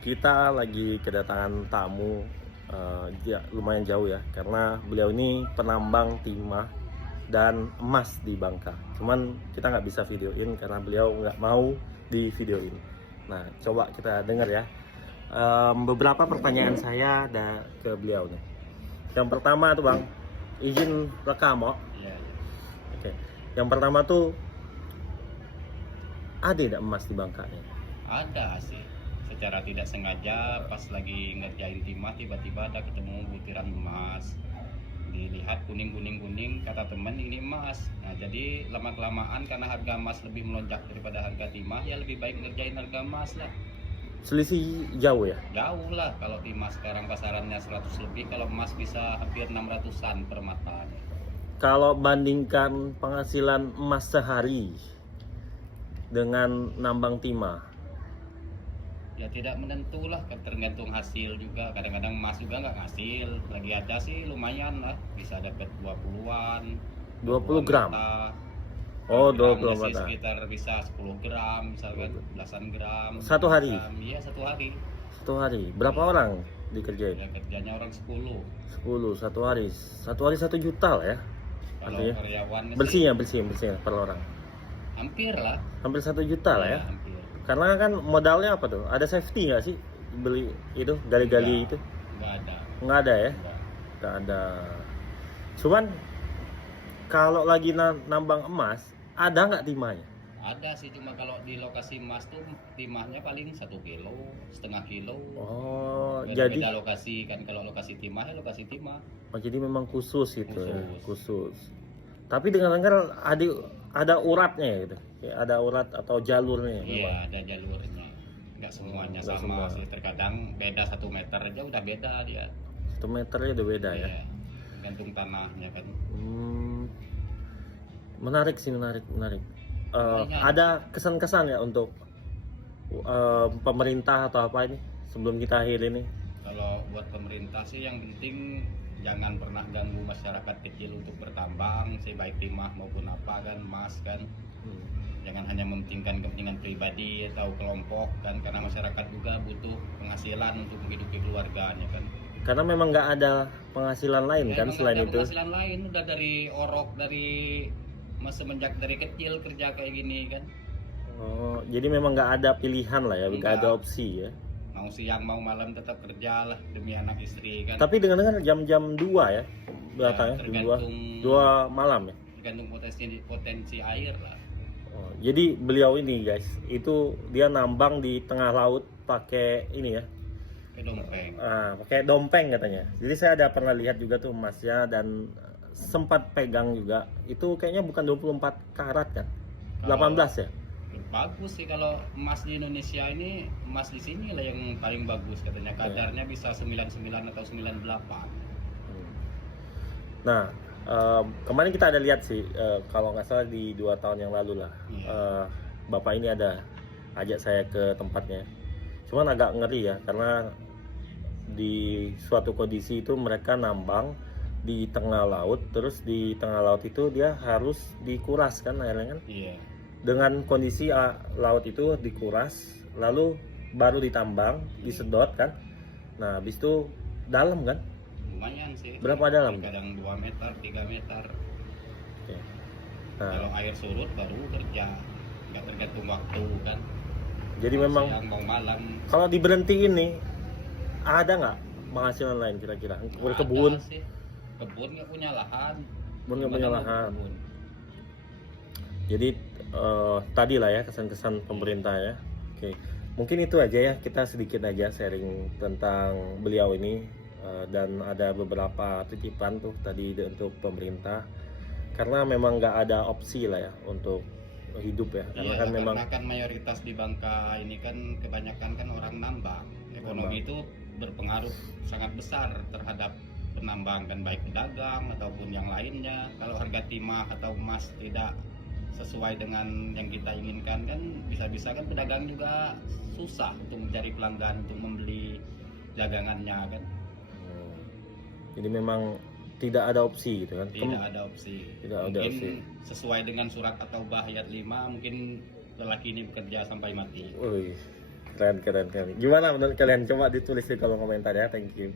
Kita lagi kedatangan tamu lumayan jauh ya, karena beliau ini penambang timah dan emas di Bangka. Cuman kita nggak bisa videoin karena beliau nggak mau di videoin. Nah, coba kita dengar ya. Beberapa pertanyaan saya ada ke beliau nih. Yang pertama tuh Bang, izin rekam oh. Iya, iya. Oke. Yang pertama tuh, ada tidak emas di Bangka nih? Ada sih. Secara tidak sengaja pas lagi ngerjain timah tiba-tiba ada ketemu butiran emas. Dilihat kuning, kata teman ini emas. Nah, jadi lama-kelamaan karena harga emas lebih melonjak daripada harga timah, ya lebih baik ngerjain harga emas lah. Selisih jauh ya? Jauh lah kalau timah sekarang pasarannya 100 lebih, kalau emas bisa hampir 600-an per mata. Kalau bandingkan penghasilan emas sehari dengan nambang timah, Ya tidak menentu lah, tergantung hasil juga. Kadang-kadang emas juga nggak ngasil. Lagi ada sih lumayan lah, bisa dapat 20-an, 20 gram. mata. Oh, Kalau 20 gram sih mata. sekitar bisa 10 gram, misalkan belasan gram. Satu hari? Iya, satu hari. Satu hari. Berapa orang dikerjain? Ya kerjanya orang 10. 10, satu hari. Satu hari 1 juta lah ya. Kalau Artinya karyawannya bersihnya per orang. hampir lah. Hampir 1 juta lah ya. Hampir. Karena kan modalnya apa tuh? Ada safety nggak sih beli itu gali-gali itu? Nggak ada. Nggak ada ya? Nggak. Nggak ada. Cuman kalau lagi nambang emas, ada nggak timahnya? Ada sih, cuma kalau di lokasi emas tuh timahnya paling 1 kilo, setengah kilo. Oh, Beda lokasi kan, kalau lokasi timah ya lokasi timah. jadi memang khusus itu ya, Khusus. khusus. Tapi dengar-dengar ada uratnya ya gitu. Kayak ada urat atau jalurnya. Iya, ada jalurnya. Nggak semuanya Nggak sama semua. sih, terkadang beda 1 meter aja udah beda dia. 1 meternya udah beda ya. Iya, gantung tanahnya kan. Menarik sih, menarik. Banyak. Ada kesan-kesan ya untuk pemerintah atau apa ini sebelum kita akhir ini? Kalau buat pemerintah sih yang penting jangan pernah ganggu masyarakat kecil untuk bertambang, baik timah maupun apa kan, emas kan. Jangan hanya mementingkan kepentingan pribadi atau kelompok kan, karena masyarakat juga butuh penghasilan untuk menghidupi keluarganya kan. Karena memang nggak ada penghasilan lain Ya, kan emang selain ada itu. penghasilan lain udah dari orok, dari semenjak dari kecil kerja kayak gini kan. Oh, jadi memang nggak ada pilihan lah ya, nggak ada opsi ya. Mau siang mau malam tetap kerja lah demi anak istri kan. Tapi dengan jam-jam 2 ya, datangnya tergantung 2 malam ya. tergantung potensi air lah. Oh, jadi beliau ini guys, itu dia nambang di tengah laut pakai ini ya, Ke dompeng. pakai dompeng katanya. Jadi saya ada pernah lihat juga tuh emasnya dan sempat pegang juga. Itu kayaknya bukan 24 karat kan, 18 ya. Bagus sih kalau emas di Indonesia ini, emas di sini lah yang paling bagus katanya. Kadarnya bisa 99 atau 98. Nah, kemarin kita ada lihat sih, kalau nggak salah di 2 tahun yang lalu lah, Iya. bapak ini ada ajak saya ke tempatnya. Cuman agak ngeri ya, karena di suatu kondisi itu mereka nambang di tengah laut, terus di tengah laut itu dia harus dikuras kan airnya kan. Iya. Dengan kondisi laut itu dikuras, lalu baru ditambang, disedot kan. Nah, habis itu dalam kan. Lumayan sih. Berapa dalam? Kadang 2 meter, 3 meter. Oke. Nah, Kalau air surut baru kerja. Nggak tergantung waktu kan. jadi Mau memang siang, mau malam. kalau diberhentiin nih, ada nggak penghasilan lain kira-kira? Berkebun? Ada sih. Kebun nggak punya lahan. Kebun nggak punya Gimana mau lahan. kebun? Jadi tadi lah ya kesan-kesan pemerintah ya. Oke, mungkin itu aja ya, kita sedikit aja sharing tentang beliau ini, dan ada beberapa titipan tuh tadi untuk pemerintah, karena memang nggak ada opsi lah ya untuk hidup ya, karena Iya, kan memang karena kan mayoritas di Bangka ini kan kebanyakan kan orang nambang. Ekonomi itu berpengaruh sangat besar terhadap penambang kan, baik pedagang ataupun yang lainnya. Kalau harga timah atau emas tidak sesuai dengan yang kita inginkan kan, bisa-bisa kan pedagang juga susah untuk mencari pelanggan untuk membeli dagangannya kan. jadi memang tidak ada opsi gitu kan. Tidak ada opsi. Tidak ada Mungkin opsi. sesuai dengan surat At-Taubah ayat 5, mungkin lelaki ini bekerja sampai mati. Wih, Keren. Gimana menurut kalian? Coba ditulis di kolom komentar ya. Thank you.